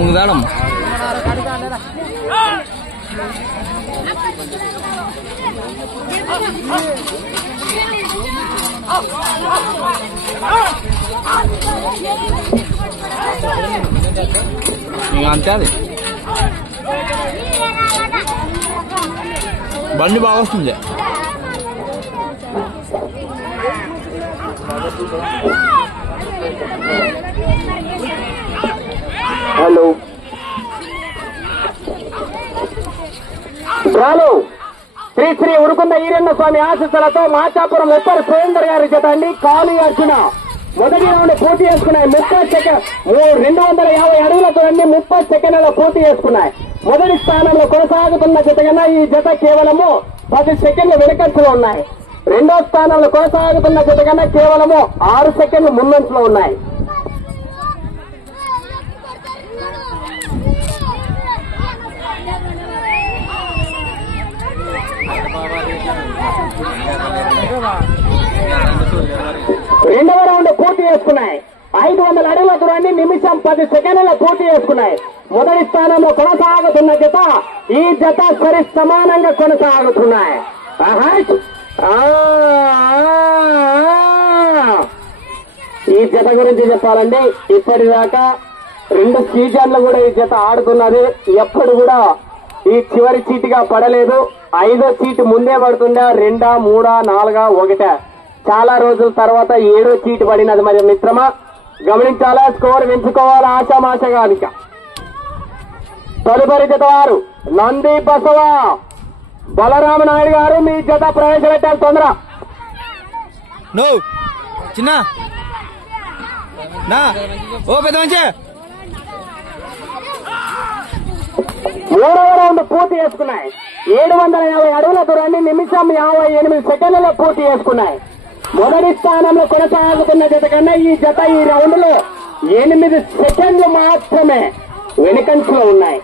ముందాడం అంతే అది బండి బాగా వస్తుంది. హలో రాలు శ్రీ శ్రీ ఉరుకుంద ఈరన్న స్వామి ఆశీస్సులతో మాచాపురం ఉప్పర్ సురేందర్ గారి జత అండి. కాళీ అర్జున మొదటి రౌండ్ పూర్తి చేసుకున్నాయి. 30 సెకండ్ 250 అడుగులతో అన్ని 30 సెకండ్లలో పూర్తి చేసుకున్నాయి. మొదటి స్థానంలో కొనసాగుతున్న జత కన్నా ఈ జత కేవలము 10 సెకండ్లు వెనుకంచులో ఉన్నాయి. రెండో స్థానంలో కొనసాగుతున్న జత కన్నా కేవలము 6 సెకండ్లు ముందంచులో ఉన్నాయి. రెండవ రౌండ్ పూర్తి చేసుకున్నాయి. 500 అడుగుల దూరాన్ని నిమిషం 10 సెకండ్లలో పూర్తి చేసుకున్నాయి. మొదటి స్థానంలో కొనసాగుతున్న జత ఈ జత సరి సమానంగా కొనసాగుతున్నాయి. ఈ జత గురించి చెప్పాలండి, ఇప్పటిదాకా 2 సీజన్లు కూడా ఈ జత ఆడుతున్నది. ఎప్పుడు కూడా ఈ చివరి చీటిగా పడలేదు. 5వ సీటు ముందే పడుతుందా, 2, 3, 4, 1 చాలా రోజుల తర్వాత 7వ సీటు పడినది. మరి మిత్రమా గమనించాలా, స్కోర్ పెంచుకోవాలా ఆశామాషగా. తదుపరి జత వారు నంది బసవ బలరామనాయుడు గారు మీ జత ప్రవేశపెట్టాలి తొందర. చిన్న ఓ పెద్ద మంచి. మూడవ రౌండ్ పూర్తి చేసుకున్నాయి. 750 అడుగుల దూరాన్ని నిమిషం 58 సెకండ్లలో పూర్తి చేసుకున్నాయి. మొదటి స్థానంలో కొనసాగుతున్న జత కన్నా ఈ జత ఈ రౌండ్ లో 8 సెకండ్లు మాత్రమే వెనుకంచులో ఉన్నాయి.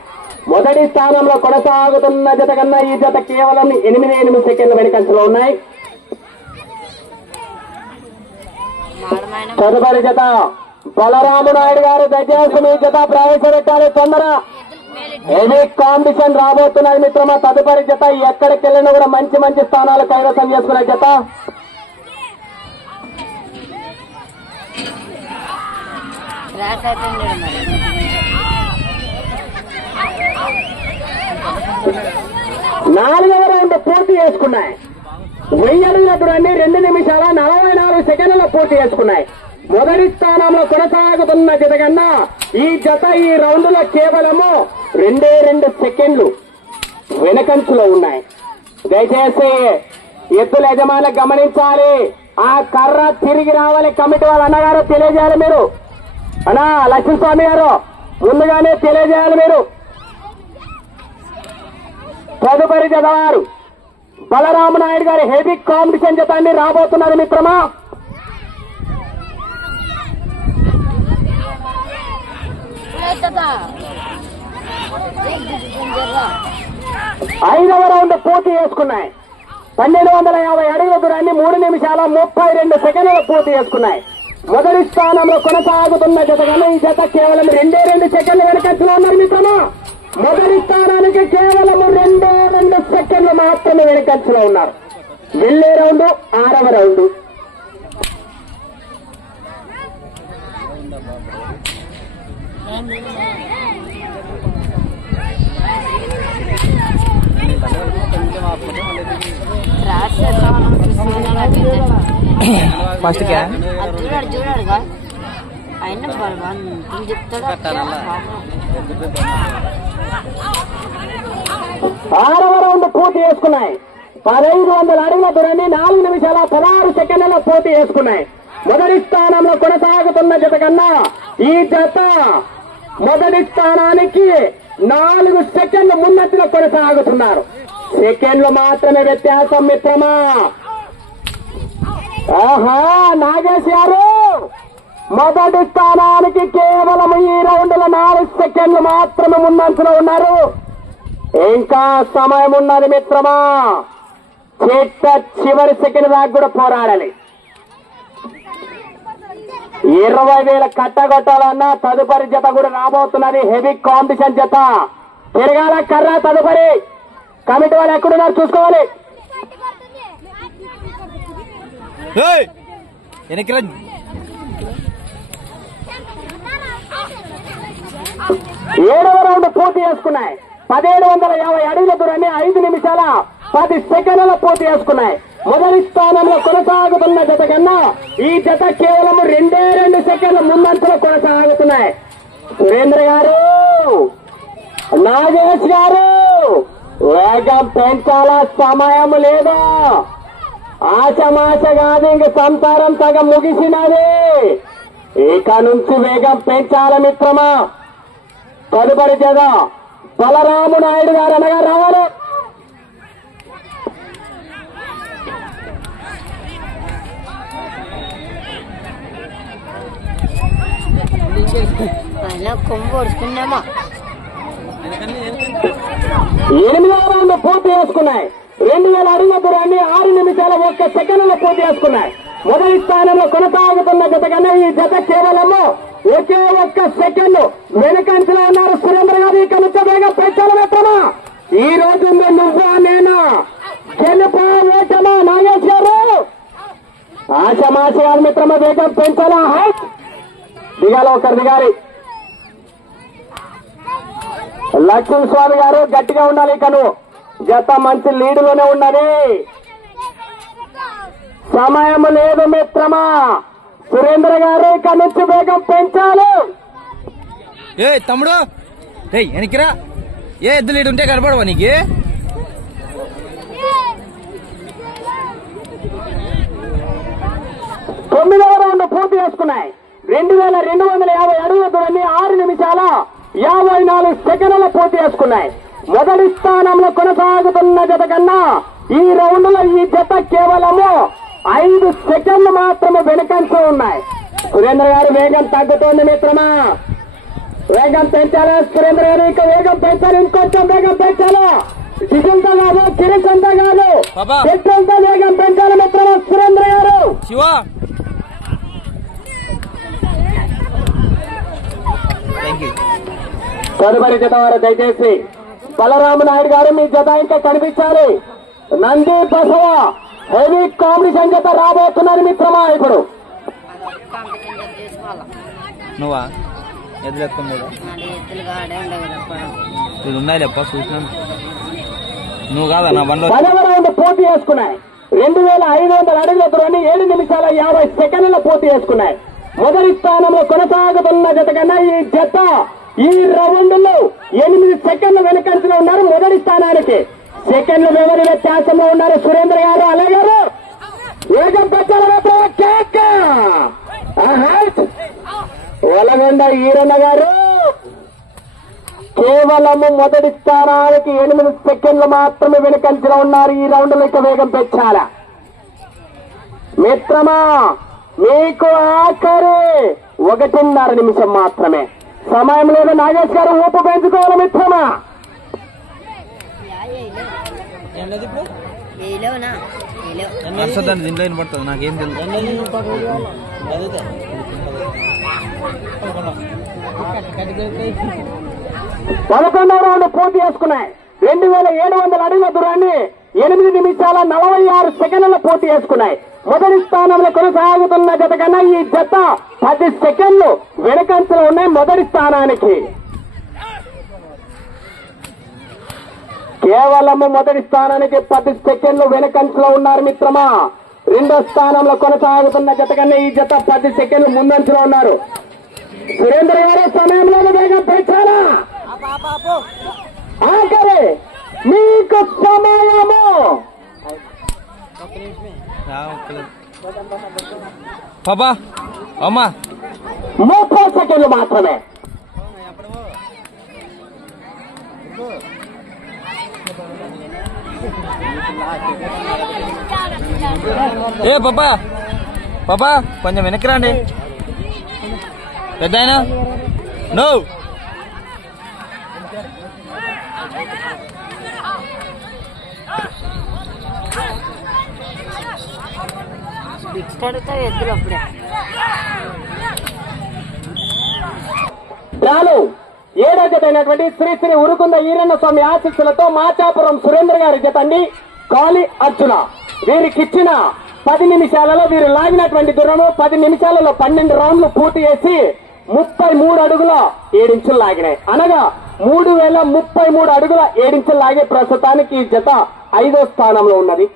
మొదటి స్థానంలో కొనసాగుతున్న జత కన్నా ఈ జత కేవలం 8 సెకండ్లు వెనుకంచులో ఉన్నాయి. తదుపరి జత బలరామనాయుడు గారు దయచేసి మీ జత ప్రవేశపెట్టాలి తొందర. హెవీ కాంపిటీషన్ రాబోతున్నాయి మిత్రమా. తదుపరి జత ఎక్కడికి వెళ్ళినా కూడా మంచి మంచి స్థానాలు కైవసం చేసుకునే జత. నాలుగవ రౌండ్ పూర్తి చేసుకున్నాయి. 1000 అడుగుల దూరాన్ని 2 నిమిషాల 44 సెకండ్లలో పూర్తి చేసుకున్నాయి. మొదటి స్థానంలో కొనసాగుతున్న జత కన్నా ఈ జత ఈ రౌండ్ లో కేవలము 2 సెకండ్లు వెనకంచులో ఉన్నాయి. దయచేసి ఎద్దుల యజమానులు గమనించాలి. ఆ కర్ర తిరిగి రావాలి. కమిటీ వాళ్ళ అన్నగారు తెలియజేయాలి. మీరు అన్నా లక్ష్మీస్వామి గారు ముందుగానే తెలియజేయాలి మీరు. తదుపరి జత వారు బలరామనాయుడు గారి హెవీ కాంపిటీషన్ జత అండి రాబోతున్నారు మిత్రమా. ఐదవ రౌండ్ పూర్తి చేసుకున్నాయి. 1250 అడుగుల దూరాన్ని 3 నిమిషాల 32 సెకండ్లు పూర్తి చేసుకున్నాయి. మొదటి స్థానంలో కొనసాగుతున్న జత కన్నా ఈ జత కేవలం 2 సెకండ్లు వెనకంచులో ఉన్నారు మిత్రమా. మొదటి స్థానానికి కేవలం 2 సెకండ్లు మాత్రమే వెనకంచులో ఉన్నారు. వెళ్లే రౌండ్ 6వ రౌండ్. ఫస్ట్ క్యా చూడాడుగా ఆయన చెప్తాడు. 6వ రౌండ్ పూర్తి చేసుకున్నాయి. 1500 అడుగుల దూరాన్ని 4 నిమిషాల 16 సెకండ్లలో పూర్తి చేసుకున్నాయి. మొదటి స్థానంలో కొనసాగుతున్న జత కన్నా ఈ జత మొదటి స్థానానికి 4 సెకండ్లు ముందంజలో కొనసాగుతున్నారు. సెకండ్లు మాత్రమే వ్యత్యాసం మిత్రమా. ఆహా నాగేష్ గారు మొదటి స్థానానికి కేవలం ఈ రౌండ్ లో 4 సెకండ్లు మాత్రమే ముందంజలో ఉన్నారు. ఇంకా సమయం ఉన్నది మిత్రమా. చివరి సెకండ్ దాకా కూడా పోరాడాలి. 20,000 కట్టగొట్టాలన్నా తదుపరి జత కూడా రాబోతున్నది. హెవీ కాంపిటీషన్ జత. తిరగాల కర్ర. తదుపరి కమిటీ వాళ్ళు ఎక్కడున్నారు చూసుకోవాలి. వెనక్కిరా. 7వ రౌండ్ పూర్తి చేసుకున్నాయి. 1750 అడుగుల దూరాన్ని 5 నిమిషాల 10 సెకండ్ల పూర్తి చేసుకున్నాయి. మొదటి స్థానంలో కొనసాగుతున్న జత కన్నా ఈ జత కేవలం 2 సెకండ్ల ముందంతలో కొనసాగుతున్నాయి. సురేంద్ర గారు, నాగేష్ గారు, వేగం పెంచాలా, సమయం లేదు. ఆశమాశ కాదు, ఇంక సంసారం సగం ముగిసినది. ఇక నుంచి వేగం పెంచాల మిత్రమా. తదుపరి జత బలరాము నాయుడు గారు అనగా రావాలి. కొమ్ము పొడుచుకున్నామా. 8వ రౌండ్ పూర్తి చేసుకున్నాయి. 2000 అడుగుల దూరాన్ని 6 నిమిషాల 1 సెకండ్ల పూర్తి చేసుకున్నాయి. మొదటి స్థానంలో కొనసాగుతున్న జత కన్నా ఈ జత కేవలము ఒకే 1 సెకండ్ వెనుకంచలో ఉన్నారు. సురేంద్ర గారు ఇక నుంచి వేగం పెంచాలి మిత్రమా. ఈ రోజు నువ్వా నేనా, గెలుపా ఓటమా? నాగేష్ గారు, ఆశమాశ గారు మిత్రమా, వేగం పెంచాలా. హైట్ దిగాలి, ఒకరు దిగాలి. లక్ష్మీస్వామి గారు గట్టిగా ఉండాలి. కను జత మంచి లీడులోనే ఉన్నది. సమయం లేదు మిత్రమా. సురేంద్ర గారు ఇక నుంచి వేగం పెంచాలి. తమ్ముడు వెనక్కిరా. ఎద్దులు ఇటు ఉంటే కనపడవా నీకు? 9వ రౌండ్ పూర్తి చేసుకున్నాయి. 2250 అడుగుల దూరాన్ని 6 నిమిషాల 54 సెకండ్ల పూర్తి చేసుకున్నాయి. మొదటి స్థానంలో కొనసాగుతున్న జత కన్నా ఈ రౌండ్ లో ఈ జత కేవలము 5 సెకండ్లు మాత్రమే వెనుకంచు ఉన్నాయి. సురేంద్ర గారు వేగం తగ్గుతోంది మిత్రమా. వేగం పెంచాలా సురేంద్ర గారు, ఇక వేగం పెంచాలి, ఇంకొంచెం వేగం పెంచాలా. డిజల్తో కాదు, కిరీసంతో కాదు, పెట్రోల్తో వేగం పెంచాలి మిత్రమా. సురేంద్ర గారు, శివ తదుపరి జత వారు దయచేసి బలరామ నాయుడు గారు మీ జత ఇంకా కనిపించాలి. నంది బసవ హెవీ కాంపిటీషన్ జత రాబోతున్నారు మిత్రమా. ఇప్పుడు నువ్వా ఎద్దులు ఎత్తుకోలేదా? ఎద్దులుగా ఉన్నాయి లేప్ప చూసినాను. నువ్వు కాదా నా బండ్లో? 10వ రౌండ్ పూర్తి చేసుకున్నాయి. 2500 అడుగుల దూరాన్ని 7 నిమిషాల 50 సెకండ్ల పూర్తి చేసుకున్నాయి. మొదటి స్థానంలో కొనసాగుతున్న జత కన్నా ఈ జత ఈ రౌండ్ లో 8 సెకండ్ల వెనుకంచలో ఉన్నారు. మొదటి స్థానానికి సెకండ్ల మెమరీ వ్యత్యాసంలో ఉన్నారు. సురేంద్ర గారు, అలే గారు, వేగం పెట్టాలి. వలగొండ ఈరన్న గారు కేవలము మొదటి స్థానానికి 8 సెకండ్లు మాత్రమే వెనుకంచలో ఉన్నారు. ఈ రౌండ్ లో ఇక వేగం పెంచాల మిత్రమా. మీకు ఆఖరి 1.5 నిమిషం మాత్రమే సమయం లేదు. నాగేష్ గారు ఊపు పెంచుకోవాలి మిత్రమా. దీంట్లో వినపడుతుంది, నాకేం తెలుసు. 11వ రౌండ్ పూర్తి చేసుకున్నాయి. 2700 అడుగుల దూరాన్ని 8 నిమిషాల 46 సెకండ్ల పూర్తి చేసుకున్నాయి. మొదటి స్థానంలో కొనసాగుతున్న జత కన్నా ఈ జత 10 సెకండ్లు వెనుకంచలో ఉన్నాయి. మొదటి స్థానానికి కేవలము మొదటి స్థానానికి 10 సెకండ్లు వెనుకంచలో ఉన్నారు మిత్రమా. రెండో స్థానంలో కొనసాగుతున్న జత కన్నా ఈ జత 10 సెకండ్లు ముందంచలో ఉన్నారు. సురేంద్ర గారు సమయంలో వేగం పెంచాలా. ఆఖరి మీకు సమయము పాపా అమ్మా 30 సెకండ్లు మాత్రమే. పాపా పాపా కొంచెం వెనక్కి రండి పెద్ద ఆయన. నో ఎద్దులు అప్పుడే డ్రాలో 7వ జత అయినటువంటి శ్రీ శ్రీ ఉరుకుంద ఈరన్న స్వామి ఆశీస్సులతో మాచాపురం సురేంద్ర గారి జత అండి. కాళీ అర్జున వీరికిచ్చిన 10 నిమిషాలలో వీరు లాగినటువంటి దూరము 10 నిమిషాలలో 12 రౌండ్లు పూర్తి చేసి 33 అడుగుల 7 ఇంచులు లాగినాయి. అనగా 3033 అడుగుల 7 ఇంచులు లాగే ప్రస్తుతానికి ఈ జత 5వ స్థానంలో ఉన్నది.